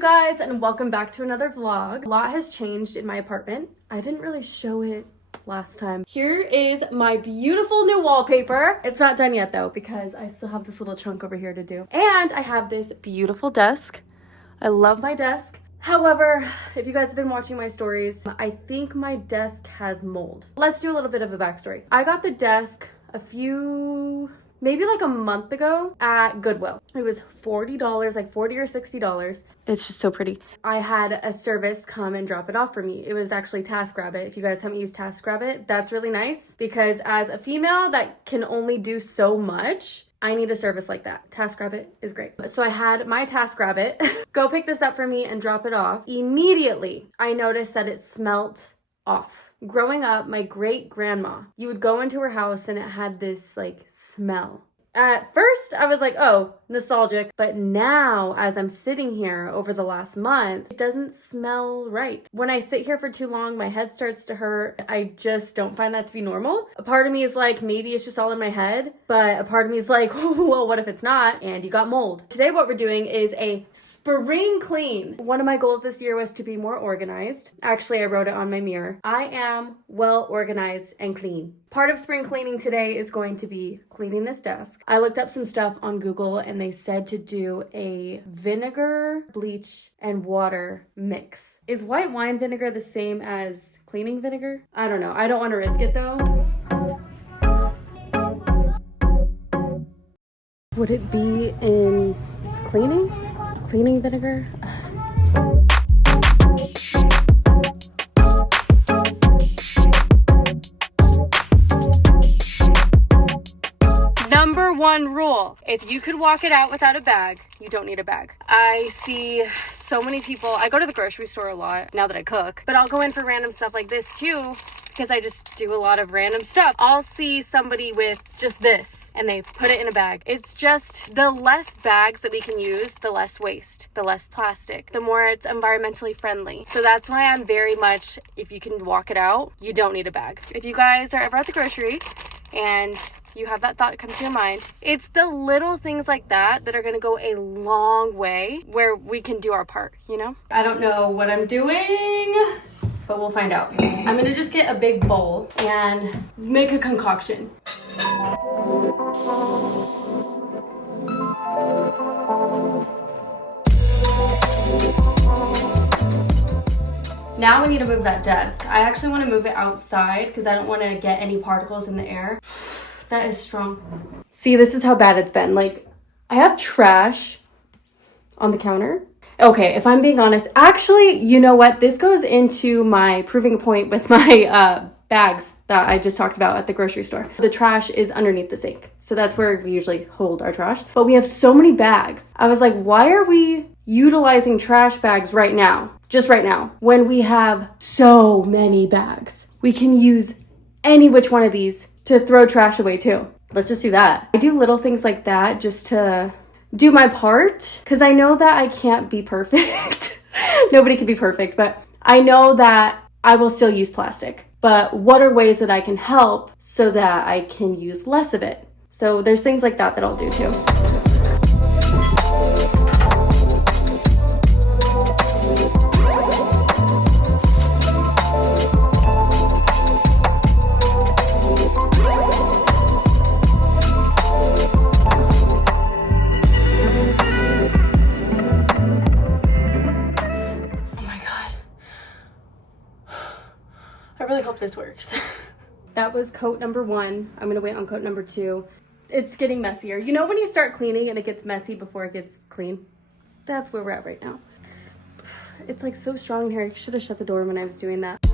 you guys, and welcome back to another vlog. A lot has changed in my apartment. I didn't really show it last time. Here is my beautiful new wallpaper. It's not done yet though because I still have this little chunk over here to do. And I have this beautiful desk. I love my desk. However, if you guys have been watching my stories, I think my desk has mold. Let's do a little bit of a backstory. I got the desk maybe like a month ago at Goodwill. It was $40, like $40 or $60. It's just so pretty. I had a service come and drop it off for me. It was actually TaskRabbit. If you guys haven't used TaskRabbit, that's really nice because as a female that can only do so much, I need a service like that. TaskRabbit is great. So I had my TaskRabbit go pick this up for me and drop it off. Immediately, I noticed that it smelt off. Growing up, my great grandma, you would go into her house and it had this like smell. At first, I was like, oh, nostalgic. But now, as I'm sitting here over the last month, it doesn't smell right. When I sit here for too long, my head starts to hurt. I just don't find that to be normal. A part of me is like, maybe it's just all in my head. But a part of me is like, well, what if it's not? And you got mold. Today, what we're doing is a spring clean. One of my goals this year was to be more organized. Actually, I wrote it on my mirror. I am well organized and clean. Part of spring cleaning today is going to be cleaning this desk. I looked up some stuff on Google and they said to do a vinegar, bleach, and water mix. Is white wine vinegar the same as cleaning vinegar? I don't know. I don't want to risk it though. Would it be in cleaning? Cleaning vinegar? Number one rule, if you could walk it out without a bag, you don't need a bag. I see so many people, I go to the grocery store a lot now that I cook, but I'll go in for random stuff like this too, because I just do a lot of random stuff. I'll see somebody with just this and they put it in a bag. It's just the less bags that we can use, the less waste, the less plastic, the more it's environmentally friendly. So that's why I'm very much, if you can walk it out, you don't need a bag. If you guys are ever at the grocery and you have that thought come to your mind, it's the little things like that that are going to go a long way where we can do our part, you know? I don't know what I'm doing, but we'll find out. I'm going to just get a big bowl and make a concoction. Now we need to move that desk. I actually want to move it outside because I don't want to get any particles in the air. That is strong. See, this is how bad it's been. Like, I have trash on the counter. Okay, if I'm being honest, actually, you know what? This goes into my proving point with my bags that I just talked about at the grocery store. The trash is underneath the sink. So that's where we usually hold our trash. But we have so many bags. I was like, why are we utilizing trash bags right now? Just right now, when we have so many bags. We can use any which one of these to throw trash away too. Let's just do that. I do little things like that just to do my part because I know that I can't be perfect. Nobody can be perfect, but I know that I will still use plastic. But what are ways that I can help so that I can use less of it? So there's things like that that I'll do too. I really hope this works. That was coat number one. I'm gonna wait on coat number two. It's getting messier. You know when you start cleaning and it gets messy before it gets clean? That's where we're at right now. It's like so strong in here. I should have shut the door when I was doing that.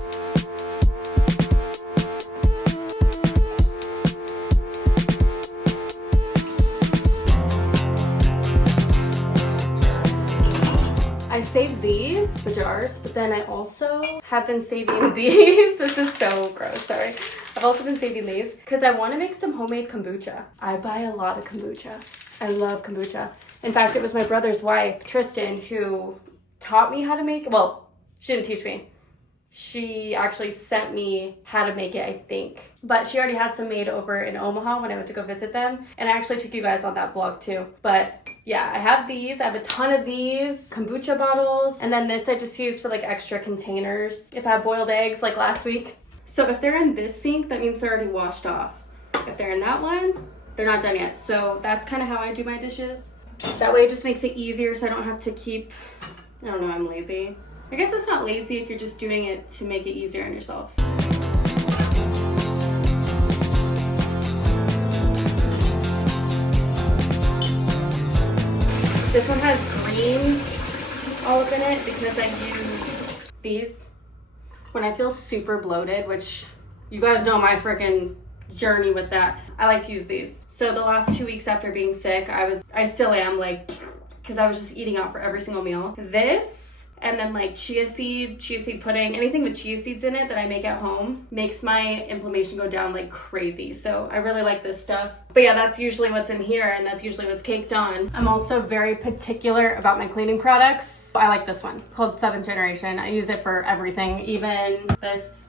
I saved these, the jars, but then I also have been saving these. This is so gross, sorry. I've also been saving these because I want to make some homemade kombucha. I buy a lot of kombucha. I love kombucha. In fact, it was my brother's wife, Tristan, who taught me how to make, well, she didn't teach me. She actually sent me how to make it, I think. But she already had some made over in Omaha when I went to go visit them. And I actually took you guys on that vlog too. But yeah, I have these. I have a ton of these kombucha bottles. And then this I just use for like extra containers. If I have boiled eggs like last week. So if they're in this sink, that means they're already washed off. If they're in that one, they're not done yet. So that's kind of how I do my dishes. That way it just makes it easier so I don't have to keep, I don't know, I'm lazy. I guess it's not lazy if you're just doing it to make it easier on yourself. This one has green olive in it because I use these when I feel super bloated, which you guys know my freaking journey with that. I like to use these. So the last 2 weeks after being sick, I still am like, because I was just eating out for every single meal. This, and then like chia seed pudding, anything with chia seeds in it that I make at home makes my inflammation go down like crazy. So I really like this stuff. But yeah, that's usually what's in here and that's usually what's caked on. I'm also very particular about my cleaning products. I like this one, it's called 7th Generation. I use it for everything, even this.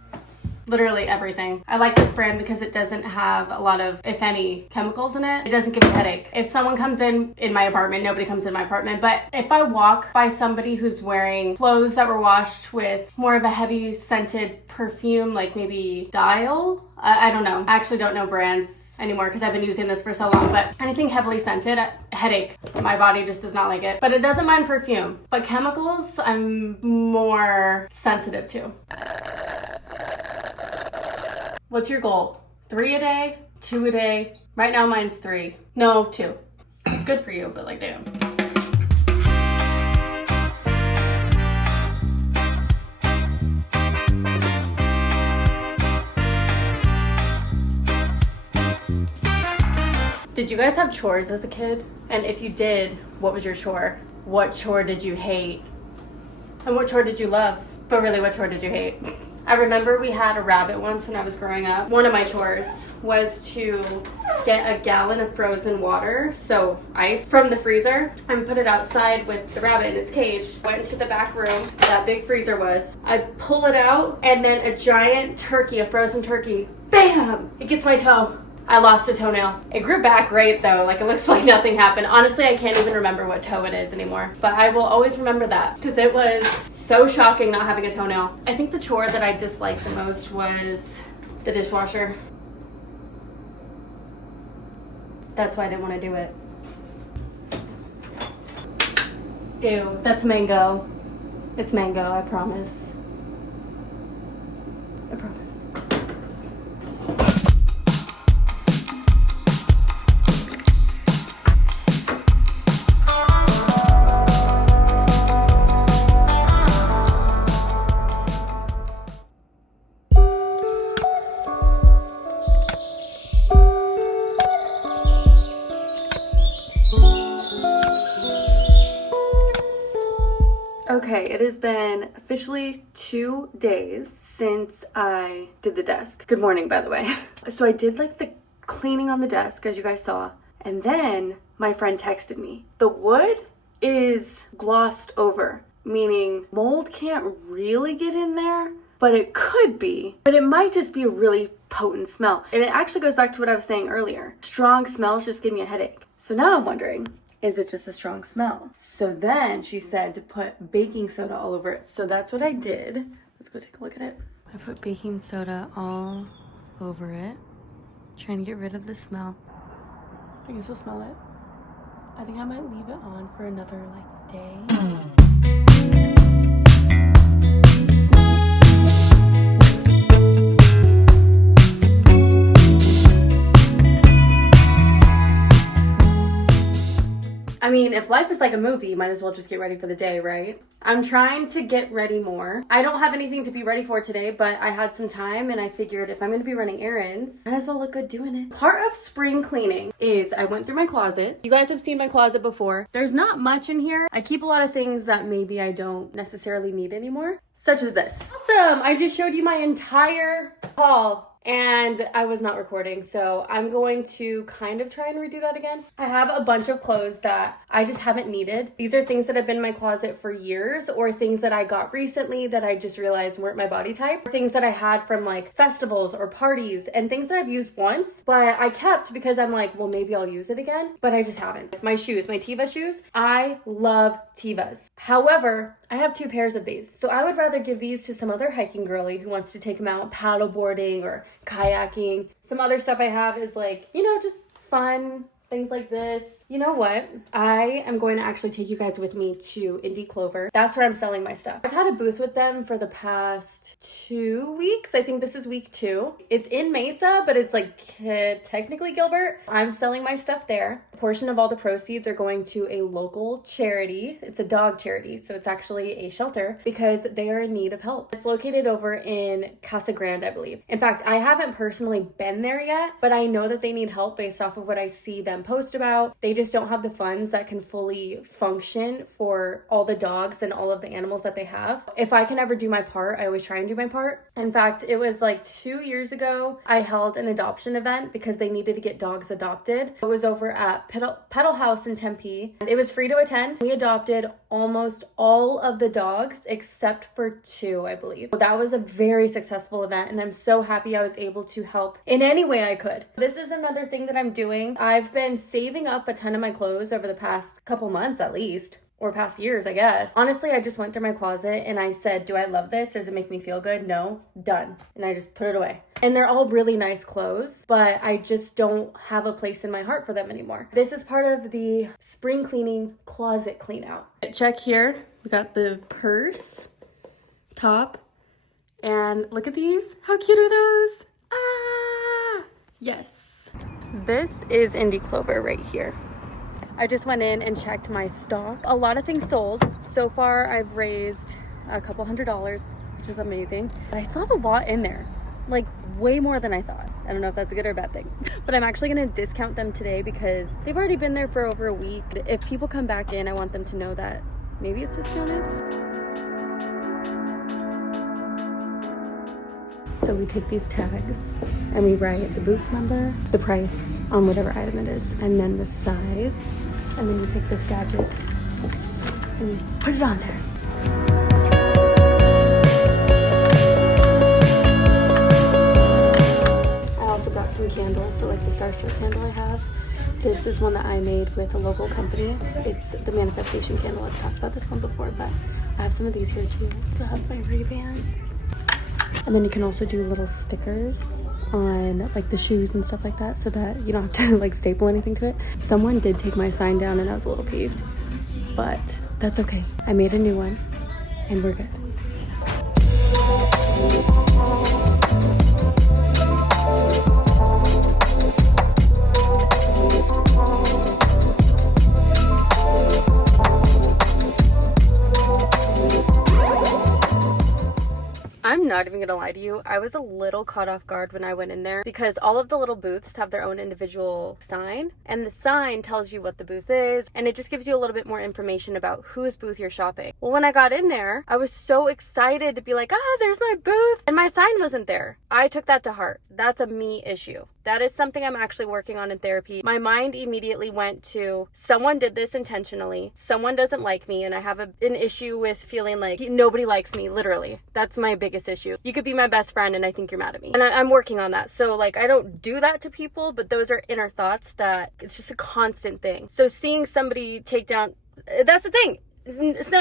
Literally everything. I like this brand because it doesn't have a lot of, if any, chemicals in it. It doesn't give me a headache. If someone comes in my apartment, nobody comes in my apartment, but if I walk by somebody who's wearing clothes that were washed with more of a heavy scented perfume, like maybe Dial, I don't know. I actually don't know brands anymore because I've been using this for so long, but anything heavily scented, headache. My body just does not like it. But it doesn't mind perfume. But chemicals, I'm more sensitive to. What's your goal? 3 a day? 2 a day? Right now mine's 3. No, 2. It's good for you, but like damn. Did you guys have chores as a kid? And if you did, what was your chore? What chore did you hate? And what chore did you love? But really, what chore did you hate? I remember we had a rabbit once when I was growing up. One of my chores was to get a gallon of frozen water, so ice, from the freezer and put it outside with the rabbit in its cage. Went into the back room, that big freezer was. I pull it out and then a giant turkey, a frozen turkey, bam! It gets my toe. I lost a toenail. It grew back great though, like it looks like nothing happened. Honestly, I can't even remember what toe it is anymore, but I will always remember that because it was so shocking not having a toenail. I think the chore that I disliked the most was the dishwasher. That's why I didn't want to do it. Ew, that's mango. It's mango, I promise. I promise. Okay, it has been officially 2 days since I did the desk. Good morning, by the way. So I did like the cleaning on the desk, as you guys saw, and then my friend texted me. The wood is glossed over, meaning mold can't really get in there, but it could be. But it might just be a really potent smell. And it actually goes back to what I was saying earlier. Strong smells just give me a headache. So now I'm wondering, is it just a strong smell? So then she said to put baking soda all over it. So that's what I did. Let's go take a look at it. I put baking soda all over it, trying to get rid of the smell. I can still smell it. I think I might leave it on for another like day. I mean, if life is like a movie, you might as well just get ready for the day, right? I'm trying to get ready more. I don't have anything to be ready for today, but I had some time and I figured if I'm going to be running errands, I might as well look good doing it. Part of spring cleaning is I went through my closet. You guys have seen my closet before. There's not much in here. I keep a lot of things that maybe I don't necessarily need anymore, such as this. Awesome! I just showed you my entire haul and I was not recording, so I'm going to kind of try and redo that again. I have a bunch of clothes that I just haven't needed. These are things that have been in my closet for years, or things that I got recently that I just realized weren't my body type, things that I had from like festivals or parties, and things that I've used once, but I kept because I'm like, well, maybe I'll use it again, but I just haven't. My shoes, my Teva shoes, I love Tevas. However, I have 2 pairs of these, so I would rather give these to some other hiking girly who wants to take them out paddle boarding or kayaking. Some other stuff I have is like, you know, just fun things like this. You know what? I am going to actually take you guys with me to Indy Clover. That's where I'm selling my stuff. I've had a booth with them for the past 2 weeks. I think this is week 2. It's in Mesa, but it's like technically Gilbert. I'm selling my stuff there. A portion of all the proceeds are going to a local charity. It's a dog charity, so it's actually a shelter because they are in need of help. It's located over in Casa Grande, I believe. In fact, I haven't personally been there yet, but I know that they need help based off of what I see them post about. They just don't have the funds that can fully function for all the dogs and all of the animals that they have. If I can ever do my part, I always try and do my part. In fact, it was like 2 years ago, I held an adoption event because they needed to get dogs adopted. It was over at Petal House in Tempe. It was free to attend. We adopted almost all of the dogs except for 2, I believe. So that was a very successful event, and I'm so happy I was able to help in any way I could. This is another thing that I'm doing. I've been saving up a ton of my clothes over the past couple months at least, or past years, I guess. Honestly, I just went through my closet and I said, do I love this? Does it make me feel good? No. Done. And I just put it away. And they're all really nice clothes, but I just don't have a place in my heart for them anymore. This is part of the spring cleaning closet clean out. Check here. We got the purse, top, and look at these. How cute are those? Ah, yes. This is Indy Clover right here. I just went in and checked my stock. A lot of things sold. So far, I've raised a couple $100, which is amazing. But I still have a lot in there, like way more than I thought. I don't know if that's a good or a bad thing, but I'm actually gonna discount them today because they've already been there for over a week. If people come back in, I want them to know that maybe it's discounted. So we take these tags and we write the booth number, the price on whatever item it is, and then the size. And then you take this gadget and you put it on there. I also got some candles. So like the Starstruck candle I have, this is one that I made with a local company. It's the Manifestation candle. I've talked about this one before, but I have some of these here too. To have my Ray-Bans. And then you can also do little stickers on like the shoes and stuff like that so that you don't have to like staple anything to it. Someone did take my sign down and I was a little peeved, but that's okay. I made a new one and we're good. I'm not even gonna lie to you, I was a little caught off guard when I went in there because all of the little booths have their own individual sign, and the sign tells you what the booth is, and it just gives you a little bit more information about whose booth you're shopping. Well, when I got in there, I was so excited to be like, there's my booth, and my sign wasn't there. I took that to heart. That's a me issue. That is something I'm actually working on in therapy. My mind immediately went to, someone did this intentionally, someone doesn't like me, and I have an issue with feeling like nobody likes me, literally. That's my biggest issue. You could be my best friend and I think you're mad at me. And I'm working on that. So like, I don't do that to people, but those are inner thoughts that it's just a constant thing. So seeing somebody take down, that's the thing.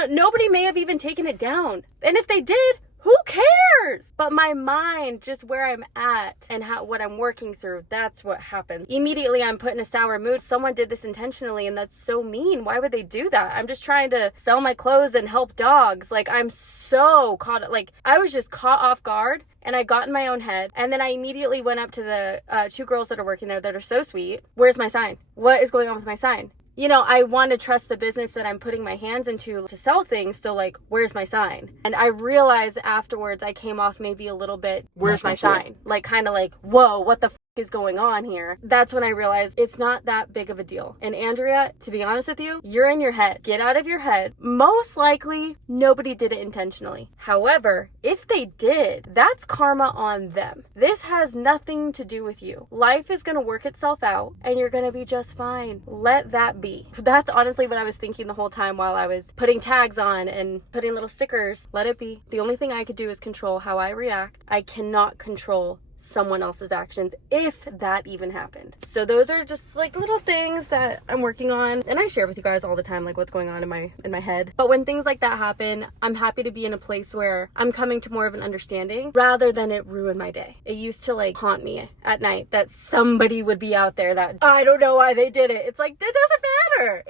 Nobody may have even taken it down. And if they did, who cares? But my mind, just where I'm at and what I'm working through, that's what happens. Immediately I'm put in a sour mood. Someone did this intentionally and that's so mean. Why would they do that? I'm just trying to sell my clothes and help dogs. Like I'm so caught, like I was just caught off guard and I got in my own head. And then I immediately went up to the 2 girls that are working there that are so sweet. Where's my sign? What is going on with my sign? You know, I want to trust the business that I'm putting my hands into to sell things. So like, where's my sign? And I realized afterwards I came off maybe a little bit, where's my sign? Like kind of like, whoa, what the is going on here? That's when I realized it's not that big of a deal. And Andrea, to be honest with you, you're in your head. Get out of your head. Most likely, nobody did it intentionally. However, if they did, that's karma on them. This has nothing to do with you. Life is going to work itself out and you're going to be just fine. Let that be. That's honestly what I was thinking the whole time while I was putting tags on and putting little stickers. Let it be. The only thing I could do is control how I react. I cannot control someone else's actions, if that even happened. So those are just like little things that I'm working on, and I share with you guys all the time, like what's going on in my head. But when things like that happen, I'm happy to be in a place where I'm coming to more of an understanding rather than it ruin my day. It used to like haunt me at night that somebody would be out there that I don't know why they did it. It's like, it doesn't matter.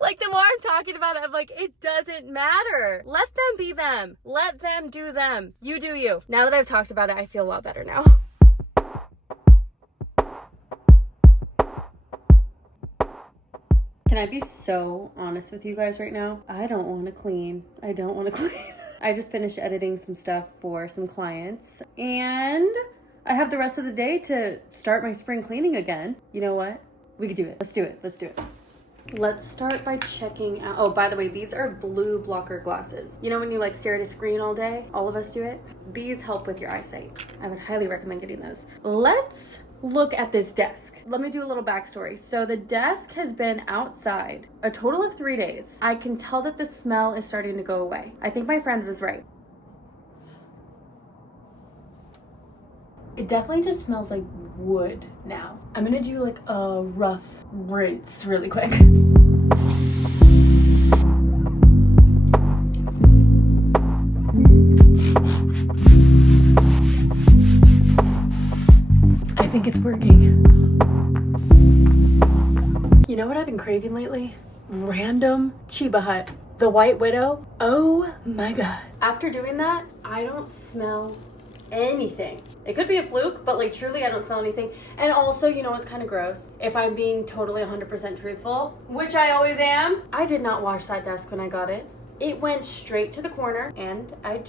Like the more I'm talking about it, I'm like, it doesn't matter. Let them be them. Let them do them. You do you. Now that I've talked about it, I feel a lot better now. Can I be so honest with you guys right now? I don't want to clean. I just finished editing some stuff for some clients and I have the rest of the day to start my spring cleaning again. You know what? We could do it. Let's do it. Let's start by checking out. Oh, by the way, these are blue blocker glasses. You know when you like stare at a screen all day? All of us do it. These help with your eyesight. I would highly recommend getting those. Let's look at this desk. Let me do a little backstory. So the desk has been outside a total of 3 days. I can tell that the smell is starting to go away. I think my friend was right. It definitely just smells like wood now. I'm gonna do like a rough rinse really quick. I think it's working. You know what I've been craving lately? Random Chiba Hut. The White Widow. Oh my God. After doing that, I don't smell anything. It could be a fluke, but like truly I don't smell anything. And also, you know what's kind of gross? If I'm being totally 100% truthful, which I always am, I did not wash that desk when I got it. It went straight to the corner and that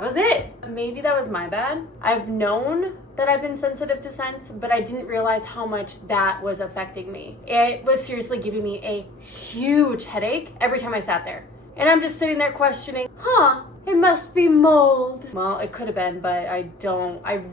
was it. Maybe that was my bad. I've known that I've been sensitive to scents, but I didn't realize how much that was affecting me. It was seriously giving me a huge headache every time I sat there. And I'm just sitting there questioning, it must be mold. Well, it could have been, but I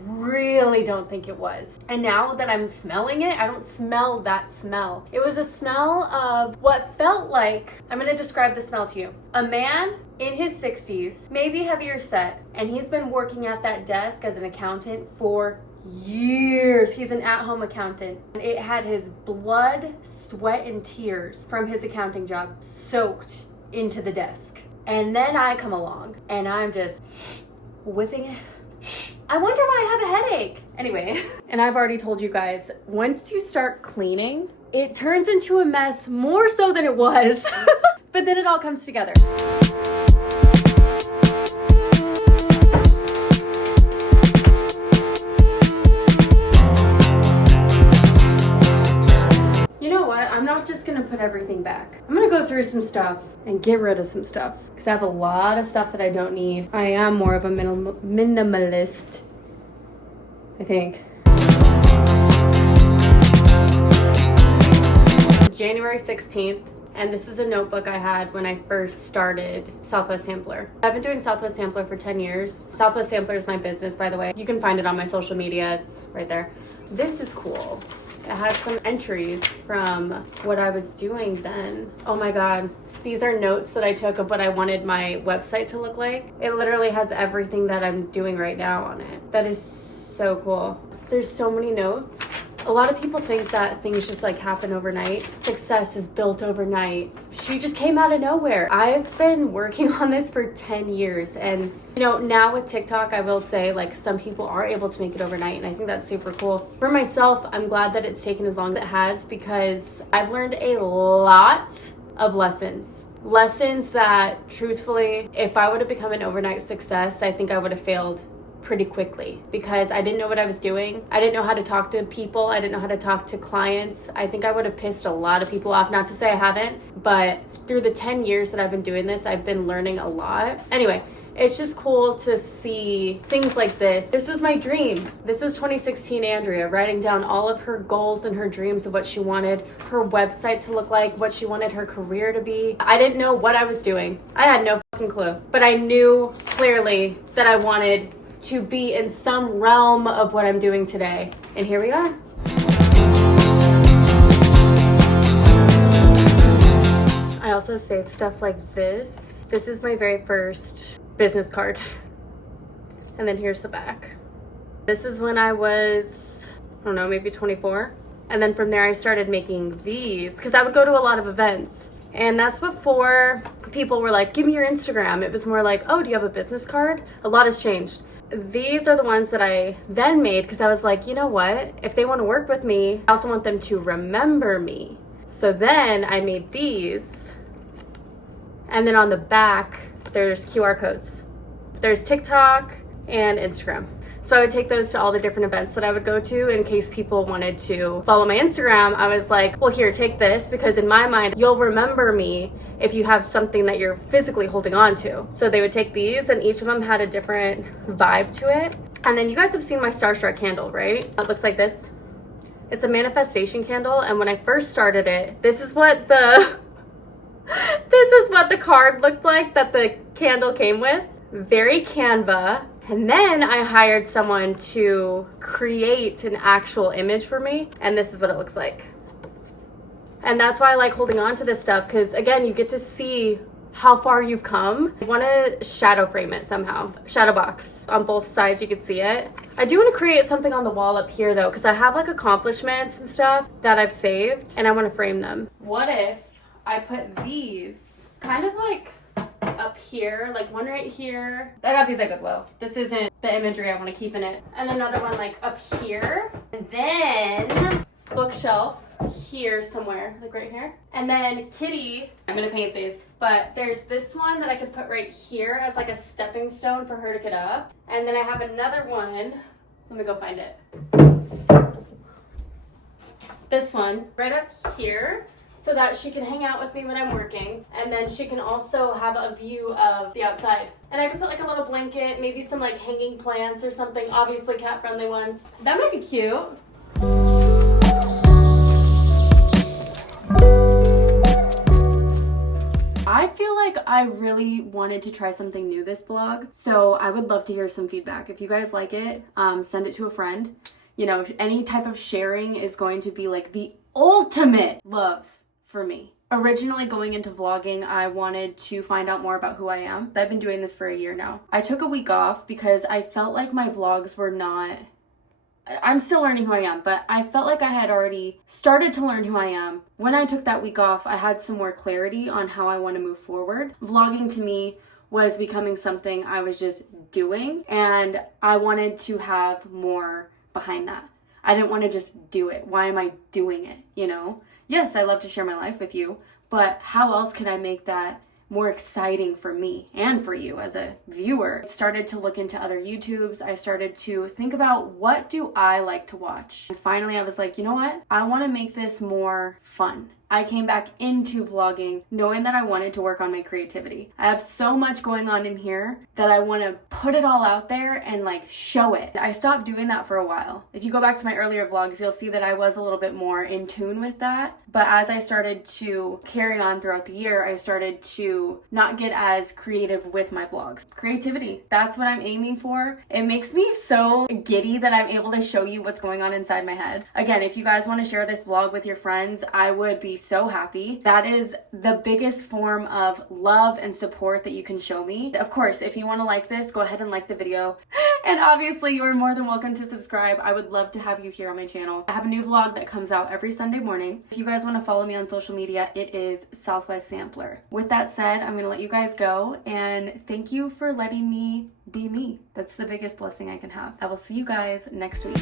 really don't think it was. And now that I'm smelling it, I don't smell that smell. It was a smell of what felt like, I'm gonna describe the smell to you. A man in his 60s, maybe heavier set, and he's been working at that desk as an accountant for years. He's an at-home accountant. And it had his blood, sweat, and tears from his accounting job soaked into the desk. And then I come along and I'm just whiffing it. I wonder why I have a headache. Anyway, and I've already told you guys, once you start cleaning, it turns into a mess more so than it was. But then it all comes together. I'm not just gonna put everything back. I'm gonna go through some stuff and get rid of some stuff because I have a lot of stuff that I don't need. I am more of a minimalist, I think. January 16th, and this is a notebook I had when I first started Southwest Sampler. I've been doing Southwest Sampler for 10 years. Southwest Sampler is my business, by the way. You can find it on my social media, it's right there. This is cool. It has some entries from what I was doing then. Oh my God. These are notes that I took of what I wanted my website to look like. It literally has everything that I'm doing right now on it. That is so cool. There's so many notes. A lot of people think that things just like happen overnight. Success is built overnight. She just came out of nowhere. I've been working on this for 10 years. And you know, now with TikTok, I will say like some people are able to make it overnight. And I think that's super cool. For myself, I'm glad that it's taken as long as it has because I've learned a lot of lessons. Lessons that truthfully, if I would have become an overnight success, I think I would have failed pretty quickly because I didn't know what I was doing. I didn't know how to talk to people. I didn't know how to talk to clients. I think I would have pissed a lot of people off. Not to say I haven't, but through the 10 years that I've been doing this, I've been learning a lot. Anyway, it's just cool to see things like this. This was my dream. This was 2016 Andrea writing down all of her goals and her dreams of what she wanted her website to look like, what she wanted her career to be. I didn't know what I was doing. I had no fucking clue, but I knew clearly that I wanted to be in some realm of what I'm doing today. And here we are. I also save stuff like this. This is my very first business card. And then here's the back. This is when I was, I don't know, maybe 24. And then from there I started making these because I would go to a lot of events. And that's before people were like, give me your Instagram. It was more like, oh, do you have a business card? A lot has changed. These are the ones that I then made because I was like, you know what? If they want to work with me, I also want them to remember me. So then I made these. And then on the back, there's QR codes. There's TikTok and Instagram. So I would take those to all the different events that I would go to in case people wanted to follow my Instagram. I was like, well, here, take this, because in my mind, you'll remember me if you have something that you're physically holding on to. So they would take these, and each of them had a different vibe to it. And then you guys have seen my Starstruck candle, right? It looks like this. It's a manifestation candle, and when I first started it, this is what the card looked like that the candle came with. Very Canva. And then I hired someone to create an actual image for me, and this is what it looks like. And that's why I like holding on to this stuff, because again, you get to see how far you've come. I want to shadow frame it somehow. Shadow box on both sides, you can see it. I do want to create something on the wall up here though, because I have like accomplishments and stuff that I've saved, and I want to frame them. What if I put these kind of like up here, like one right here. I got these at Goodwill. This isn't the imagery I want to keep in it. And another one like up here. And then bookshelf here somewhere, like right here. And then kitty, I'm gonna paint these, but there's this one that I could put right here as like a stepping stone for her to get up. And then I have another one, let me go find it. This one right up here, so that she can hang out with me when I'm working, and then she can also have a view of the outside. And I could put like a little blanket, maybe some like hanging plants or something, obviously cat friendly ones. That might be cute. I feel like I really wanted to try something new this vlog, so I would love to hear some feedback. If you guys like it, send it to a friend. You know, any type of sharing is going to be like the ultimate love for me. Originally going into vlogging, I wanted to find out more about who I am. I've been doing this for a year now. I took a week off because I felt like my vlogs were not... I'm still learning who I am, but I felt like I had already started to learn who I am. When I took that week off, I had some more clarity on how I want to move forward. Vlogging to me was becoming something I was just doing, and I wanted to have more behind that. I didn't want to just do it. Why am I doing it, you know? Yes, I love to share my life with you, but how else can I make that more exciting for me and for you as a viewer? I started to look into other YouTubes. I started to think about, what do I like to watch? And finally I was like, you know what? I want to make this more fun. I came back into vlogging knowing that I wanted to work on my creativity. I have so much going on in here that I want to put it all out there and like show it. I stopped doing that for a while. If you go back to my earlier vlogs, you'll see that I was a little bit more in tune with that. But as I started to carry on throughout the year, I started to not get as creative with my vlogs. Creativity, that's what I'm aiming for. It makes me so giddy that I'm able to show you what's going on inside my head. Again, if you guys want to share this vlog with your friends, I would be so happy. That is the biggest form of love and support that you can show me. Of course, if you want to like this, go ahead and like the video. And obviously, you are more than welcome to subscribe. I would love to have you here on my channel. I have a new vlog that comes out every Sunday morning. If you guys want to follow me on social media, it is Southwest Sampler. With that said, I'm going to let you guys go, and thank you for letting me be me. That's the biggest blessing I can have. I will see you guys next week.